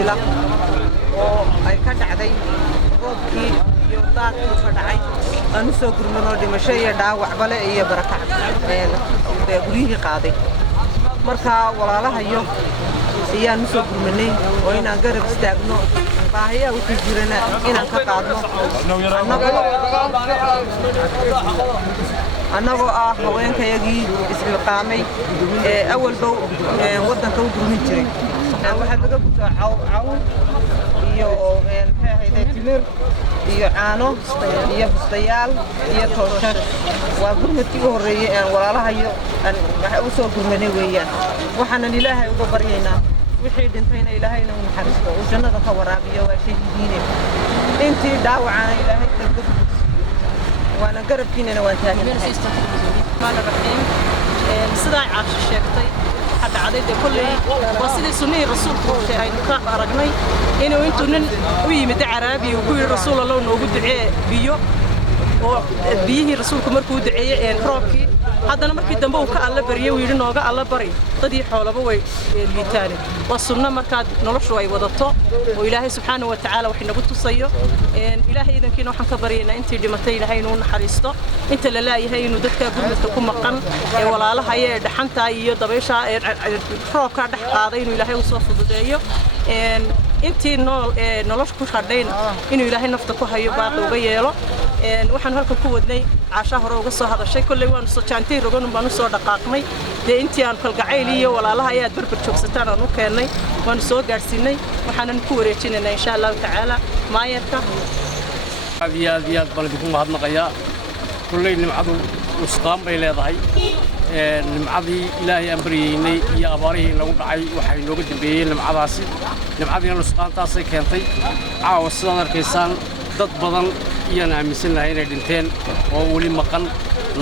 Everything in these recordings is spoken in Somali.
dila oo ay ka dhacday roobkii iyo daadkii ka dhacay aanu soo gurmano dhimasho iyo dhaawac bale iyo barakac guryihii qaaday marka walaalahayo ayaan soo gurmanay oo inaan garab istaagno baahiyaha u jirana inaan ka qaadno annagoo ah haweenkayagii isqaamay awalba wadanka u gurmin jiray waxaa laga gutaa cawn iyo timir iyo caano iyo bustayaal iyo tooshar waa gurmadkii u horreeyay aan walaalahayo u soo gurmanay weeyaan waxaanan ilaahay uga baryaynaa wixii dhintayna ilaahayna u naxariisto oo jannada ka waraabiyo waa shahiidiine intii dhaawacana ilaahay degdeg وانا قربتينا وانت الرحمن الرحيم سداي عاش sheegtay hada cadayda kulli wasidii sunnii rasuulku aynu ka aragnay inuu intuu nin u yimid Araabi oo ku yiri rasuulallah noogu ducee biyo oo biyihii rasuulku markuu duceeyay roobkii haddana markii dambe uu ka alla bariyay uu yiri nooga alla bari dadii xoolaba way liitaan waa sunna markaad noloshu ay wadato oo ilaahay subxaanahu wa ta'aala wax inagu tusayo ilaahay idankiina waxaan ka baryaynaa intii dhimatay ilaahay inuu naxariisto inta la laayahay inuu dadka gurmadka ku maqan ee walaalaha ay dhaxanta iyo dabaysha roobka dhex qaaday inuu ilaahay u soo fududeeyo intii noloshu ku shaqayn inuu ilaahay nafta ku hayo baaqo uga yeelo waxaan halka ku wadnay caasha hore uga soo hadashay kulli waan soo jaantay rogan baan soo dhaqaaqnay intii aan kalgacayl iyo walaalaha ay barbar joogsataan aan u keenay waan soo gaarsiinay waxaanan ku wareejinaynaa insha Allah ta'ala maayarka aad baladiku mahadnaqaya kulli nimcadu usqaan bay leedahay nimcadii ilaahay aan baryeynay iyo abaarihii lagu dhacay waxay nooga dambeeyeen nimcadaasi nimcadiina usqaantaasay keentay caawa sidaan arkaysaan dad badan iyana aaminsanahay inay dhinteen oo wali maqan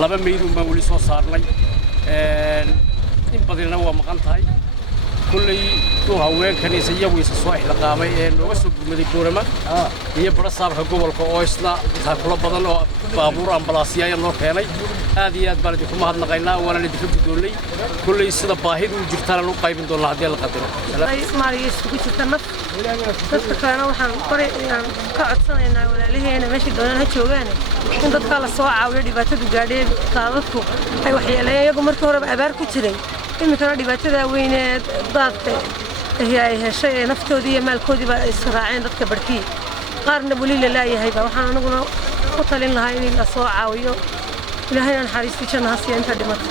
laba meydun baan wali soo saarnay in badina waa maqan tahay kullay haweenkaniisa iyagu isa soo ixlaqaamay ee nooga soo gurmaday Boorama iyo barasaabka gobolka oo isna taakula badan oo baabuur ambalaasya ay noo keenay aad iyo aad baan idinku mahadnaqaynaa waana idinku gudoolay kullay sida baahidu u jirtaan u qaybin doonaa haddii la qadaro Maariis ku jirta naf dadka kalena waxaan ka codsanaynaa walaalaheena meesha doonaan ha joogaan in dadka la soo caawiyo dhibaatadu gaadheen taadadku ay waxyeeleeyeen iyagu markii hore abaar ku jiray imikana dhibaatada weyn ee daadka ay heshay naftoodii iyo maalkoodii baa israaceen dadka barkii qaarna wali la laayahay waxaan anaguna ku talin lahaa in la soo caawiyo ilaahay aan xariisto jannaha siiyo inta dhimatay